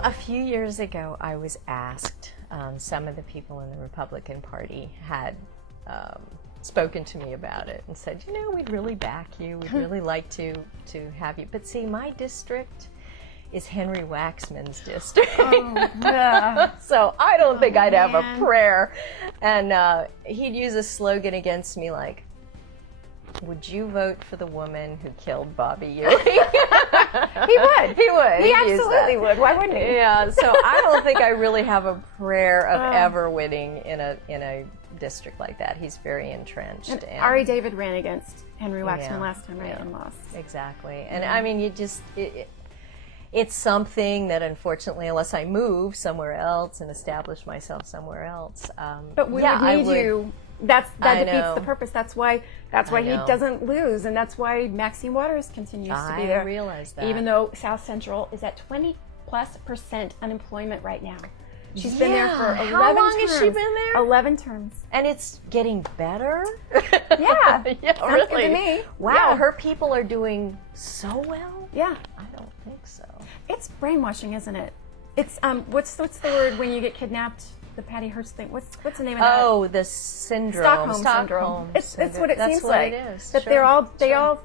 So a few years ago, I was asked, some of the people in the Republican Party had spoken to me about it and said, you know, we'd really back you. We'd really like to have you. But see, my district is Henry Waxman's district. So I don't think I'd have a prayer. And he'd use a slogan against me like, would you vote for the woman who killed Bobby Ewing? He would. He would. He absolutely would. Why wouldn't he? Yeah, so I don't think I really have a prayer of ever winning in a district like that. He's very entrenched. And Ari David ran against Henry Waxman last time, right, and lost. Exactly. And I mean, you just, it's something that unfortunately, unless I move somewhere else and establish myself somewhere else. But we would need you. That defeats the purpose. That's why he doesn't lose, and that's why Maxine Waters continues to be there. I realize that. Even though South Central is at 20+% unemployment right now. She's been there for 11 terms. How long has she been there? 11 terms. And it's getting better? Yeah. Yeah, Sounds really. good to me. Wow, Yeah. her people are doing so well? Yeah. I don't think so. It's brainwashing, isn't it? It's what's the word when you get kidnapped? The Patty Hearst thing. What's the name of that? Oh, the syndrome. Stockholm syndrome. It's what it seems like. That's what it is. That they all,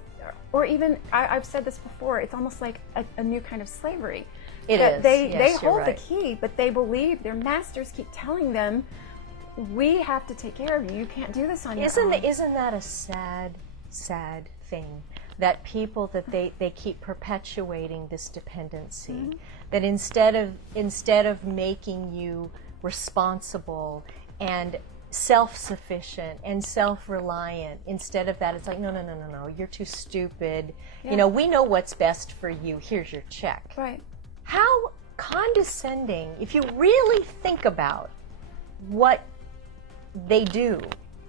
or even I've said this before. It's almost like a new kind of slavery. It is. They hold the key, but they believe their masters keep telling them, "We have to take care of you. You can't do this on your own." Isn't that a sad thing? That people they keep perpetuating this dependency. Mm-hmm. That instead of making you responsible and self-sufficient and self-reliant, instead of that, it's like, no, you're too stupid. Yeah. You know, we know what's best for you. Here's your check. Right. How condescending, if you really think about what they do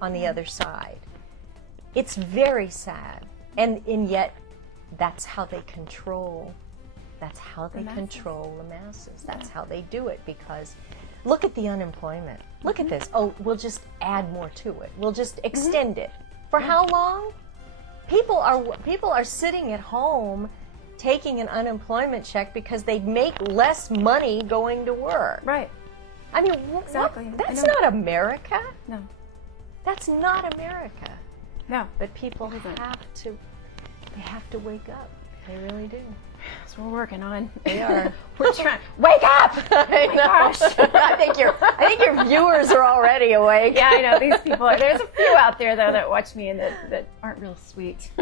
on the other side. It's very sad. And yet, that's how they control. That's how they control the masses. That's how they do it, because look at the unemployment. Look at this. Oh, we'll just add more to it. We'll just extend it. For how long? People are sitting at home taking an unemployment check because they make less money going to work. Right. I mean, exactly. That's not America. No. That's not America. No. But people have to wake up. They really do. That's what we're working on. They are. We're trying. Wake up! I know. Gosh. I think your viewers are already awake. Yeah, I know these people. There's a few out there though that watch me and that aren't real sweet.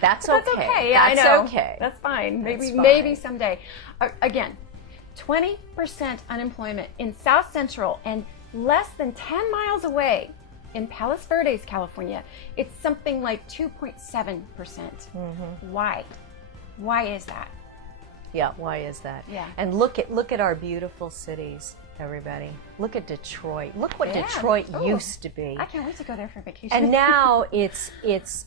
That's okay. Yeah, That's I know. okay. That's fine. That's maybe someday. Again, 20% unemployment in South Central and less than 10 miles away in Palos Verdes, California. It's something like 2.7%. Why? Why is that? Yeah, why is that? Yeah. And look at our beautiful cities, everybody. Look at Detroit. Look what Detroit used to be. I can't wait to go there for vacation. And now it's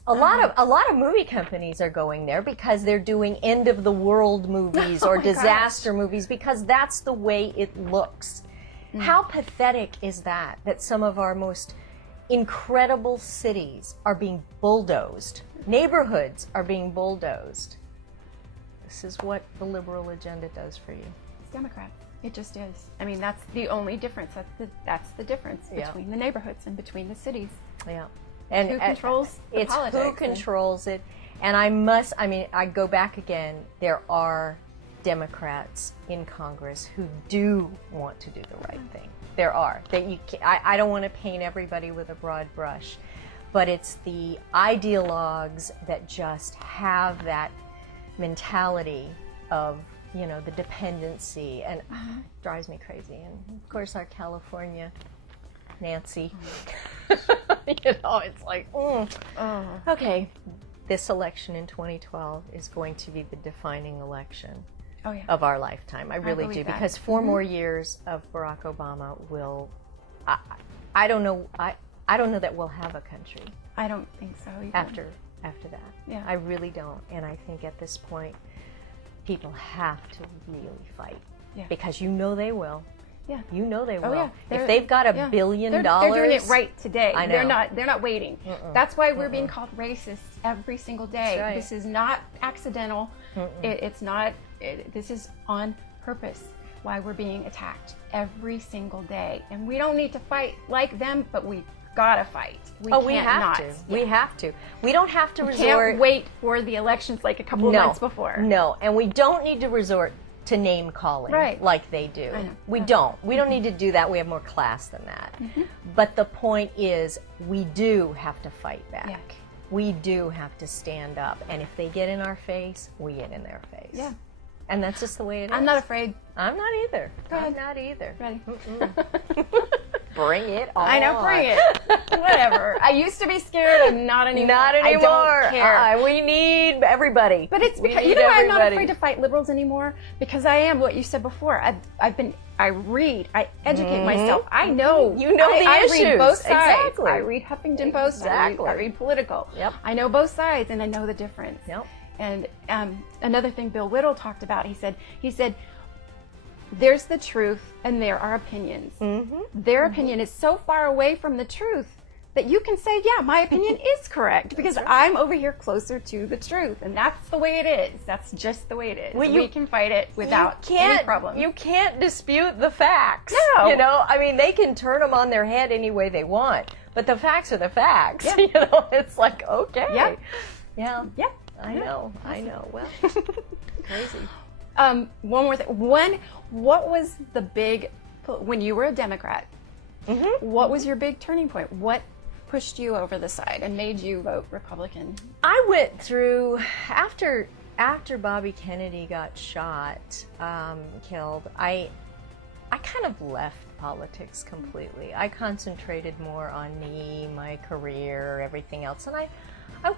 a lot of movie companies are going there because they're doing end of the world movies or disaster movies, because that's the way it looks. How pathetic is that some of our most incredible cities are being bulldozed. Neighborhoods are being bulldozed. This is what the liberal agenda does for you. It's Democrat. It just is. I mean, that's the only difference. That's the difference between the neighborhoods and between the cities. Yeah. And who controls the politics? It's who controls it. And I go back again. There are Democrats in Congress who do want to do the right thing. There are. I don't want to paint everybody with a broad brush, but it's the ideologues that just have that mentality of, the dependency, and it drives me crazy. And of course our California Nancy, it's like, okay, this election in 2012 is going to be the defining election of our lifetime. I really do, because 4 more years of Barack Obama will, I don't know that we'll have a country. I don't think so either. After that. Yeah. I really don't. And I think at this point, people have to really fight. Yeah. Because they will. Yeah. They will. Oh, yeah. If they've got $1 billion, they're doing it right today. I know. They're not waiting. That's why we're being called racist every single day. That's right. This is not accidental. It's not. This is on purpose. why we're being attacked every single day. And we don't need to fight like them, but we gotta fight. We have to. Yeah. We have to. We don't have to resort. Can't wait for the elections like a couple of months before. No, and we don't need to resort to name calling like they do. We don't. We don't need to do that. We have more class than that. But the point is, we do have to fight back. Yeah. We do have to stand up. And if they get in our face, we get in their face. Yeah. And that's just the way it is. I'm not afraid. I'm not either. Go ahead. I'm not either. Ready? Bring it on. I know, bring it. Whatever. I used to be scared. I'm not anymore. Not anymore. I don't care. We need everybody. But it's because, you know why I'm not afraid to fight liberals anymore? Because I am what you said before. I read, I educate myself. I know. You know the issues. I read both sides. Exactly. I read Huffington Post. Exactly. I read Political. Yep. I know both sides, and I know the difference. Yep. And another thing Bill Whittle talked about, he said, there's the truth and there are opinions. Their opinion is so far away from the truth that you can say, yeah, my opinion is correct because I'm over here closer to the truth. And that's the way it is. That's just the way it is. Well, we can fight it without any problem. You can't dispute the facts. No. You know, I mean, they can turn them on their head any way they want, but the facts are the facts. Yeah. You know, it's like, okay. Yeah. Yeah. Yeah. I know. Well, crazy. One more thing. What was the big, when you were a Democrat, what was your big turning point? What pushed you over the side and made you vote Republican? I went through, after Bobby Kennedy got shot, killed, I kind of left politics completely. I concentrated more on me, my career, everything else, and I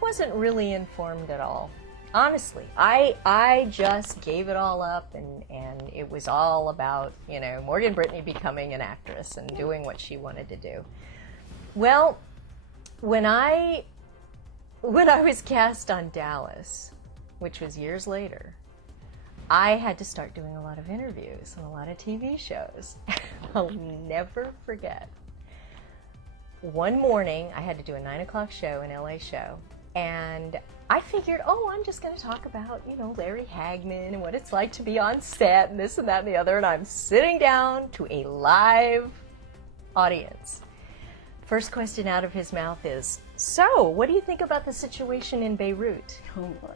wasn't really informed at all. Honestly, I just gave it all up, and it was all about, you know, Morgan Brittany becoming an actress and doing what she wanted to do. Well, when I was cast on Dallas, which was years later, I had to start doing a lot of interviews and a lot of TV shows. I'll never forget. One morning, I had to do a 9 o'clock show, an LA show, and I figured, I'm just going to talk about, you know, Larry Hagman and what it's like to be on set and this and that and the other, and I'm sitting down to a live audience. First question out of his mouth is, so, what do you think about the situation in Beirut? Oh, Lord.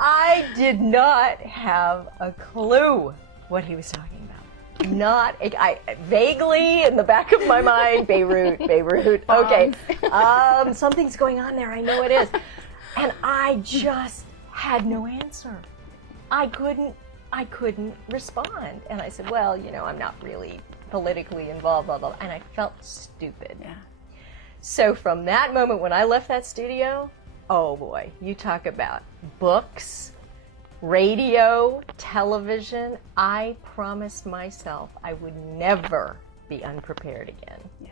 I did not have a clue what he was talking about. I vaguely in the back of my mind, Beirut. Okay, something's going on there. I know it is, and I just had no answer. I couldn't respond, and I said, well, you know, I'm not really politically involved, blah blah, and I felt stupid. Yeah. So from that moment when I left that studio, oh boy, you talk about books, radio, television. I promised myself I would never be unprepared again. Yeah.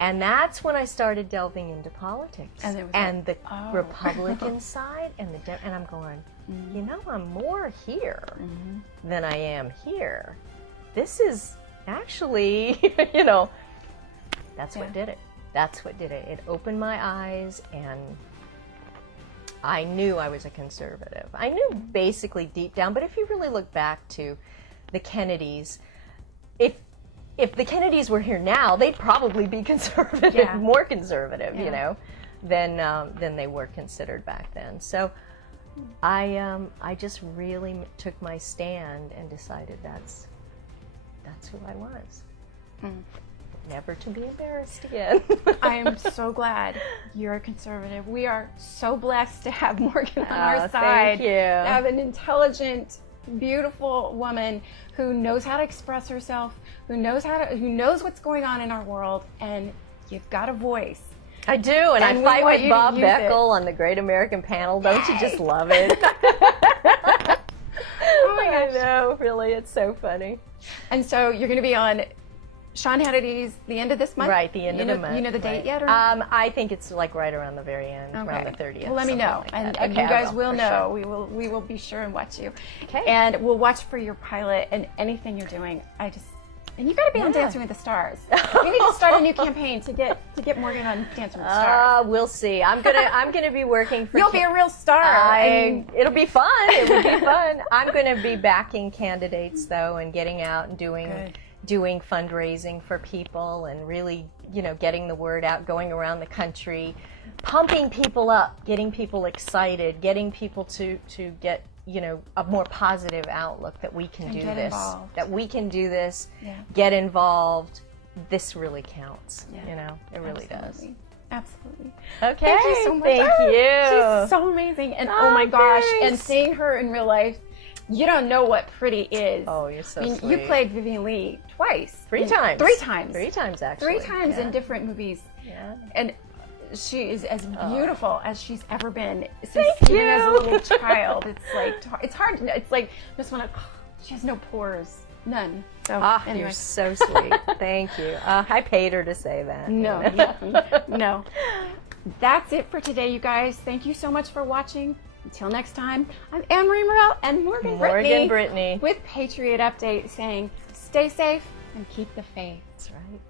And that's when I started delving into politics and the Republican side and and I'm going, you know, I'm more here than I am here. This is actually, you know, that's what did it. That's what did it. It opened my eyes, and I knew I was a conservative. I knew basically deep down, but if you really look back to the Kennedys, if the Kennedys were here now, they'd probably be conservative, more conservative, you know, than they were considered back then. So I just really took my stand and decided that's who I was. Never to be embarrassed again. I am so glad you're a conservative. We are so blessed to have Morgan on our side. Thank you. To have an intelligent, beautiful woman who knows how to express herself, who knows what's going on in our world, and you've got a voice. I do, and I fight with Bob Beckel on the Great American Panel. Don't you just love it? Oh my gosh. I know, really, it's so funny. And so you're going to be on Sean Hannity's the end of this month? Right, the end of the month. You know the date yet? Or not? I think it's like right around the very end, around the 30th. Well, let me know, like and okay, you guys will know. Sure. We will be sure and watch you. Okay. And we'll watch for your pilot and anything you're doing. And you got to be on Dancing with the Stars. We need to start a new campaign to get Morgan on Dancing with the Stars. We'll see. I'm gonna be working for. You'll be a real star. It'll be fun. It would be fun. I'm gonna be backing candidates though, and getting out and doing fundraising for people, and really, getting the word out, going around the country, pumping people up, getting people excited, getting people to get a more positive outlook that we can do this, that we can do this, get involved. This really counts. It really does. Absolutely. Okay. Thank you so much. Thank you. She's so amazing. And oh my gosh, and seeing her in real life, you don't know what pretty is. Oh, you're so sweet. You played Vivian Lee twice. Three times. Three times. Three times, actually. 3 times in different movies. Yeah. And she is as beautiful as she's ever been since Thank even as a you. little child. It's hard to, it's like, just want to, she has no pores. None. So, anyway. You're so sweet. Thank you. I paid her to say that. No, no. That's it for today, you guys. Thank you so much for watching. Until next time, I'm Ann-Marie Murrell and Morgan Brittany Brittany with Patriot Update saying, stay safe and keep the faith. That's right.